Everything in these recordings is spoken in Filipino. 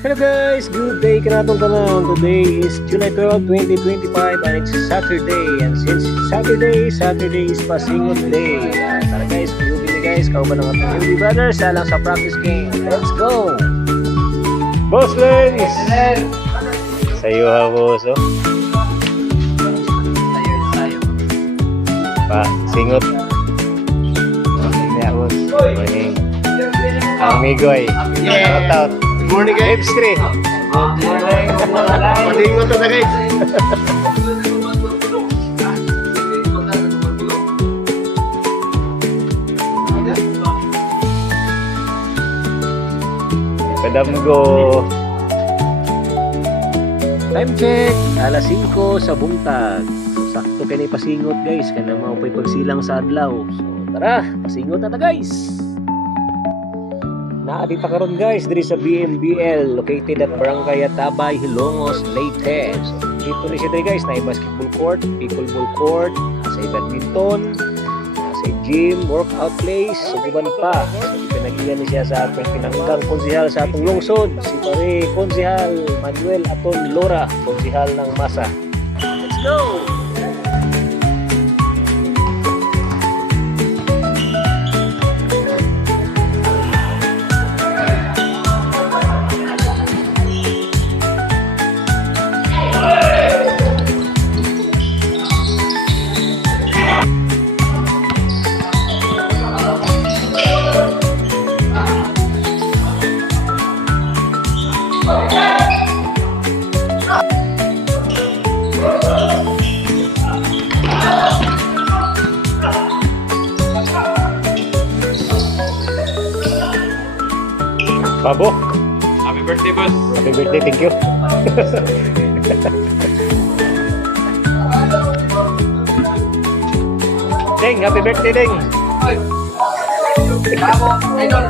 Hello guys, good day kanatong tanan. Today is July 12, 2025 and it's Saturday. And since Saturday is Pasingot Day. Tara guys, kuyugin guys, kauban ng ating Hindi Brothers salang sa practice game. Let's go! Boss Lens! Sa'yo ha, boss, oh. Pa, singot. Yeah, boss. Good morning. Ang Migoy. Shout out. Good morning guys. Street. Patingo to na guys. Kadamgo. Time check. Alas 5 sa buntag. Sakto kay ni pasingot guys. Kana mao pay pagsilang sa adlaw. So tara, pasingot na ta guys. Naadita karon guys diri sa BMBL located at Barangay Atabay, Hilongos, Leyte. So, dito ni siya diri guys, na basketball court, pickleball court, sa badminton, sa gym, workout place, suguban pa. So pinagilan ni siya sa atong pinanggang konsehal sa atong lungsod, si pare konsehal Manuel Aton Lora, konsehal ng Masa. Let's go. Babo, Happy birthday boss. happy birthday, thank you. Ding, happy birthday, Ding. Bravo, idol.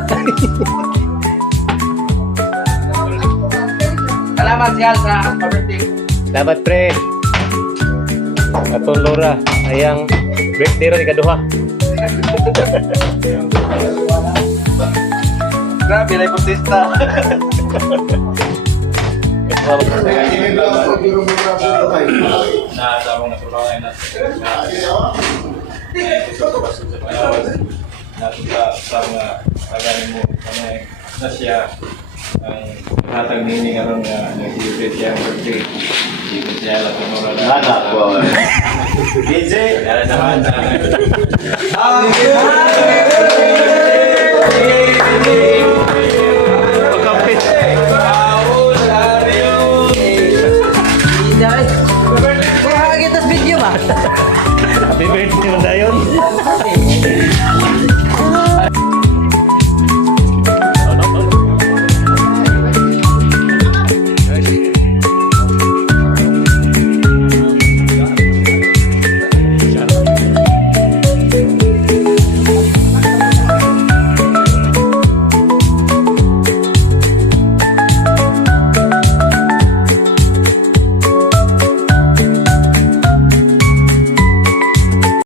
Salamat siya sa birthday. Dapat pre. Aton Lora, ayang birthday ron ikaduha. Grabe, na protesta. Na sabong natulungan natin. Natuta sa mga kagaling mo kami na siya ang hatag nini karon nga nag-celebrate siya ang birthday. Dito siya lang tumura na. Anak ko. DJ, kaya naman na. Happy birthday mo dayon.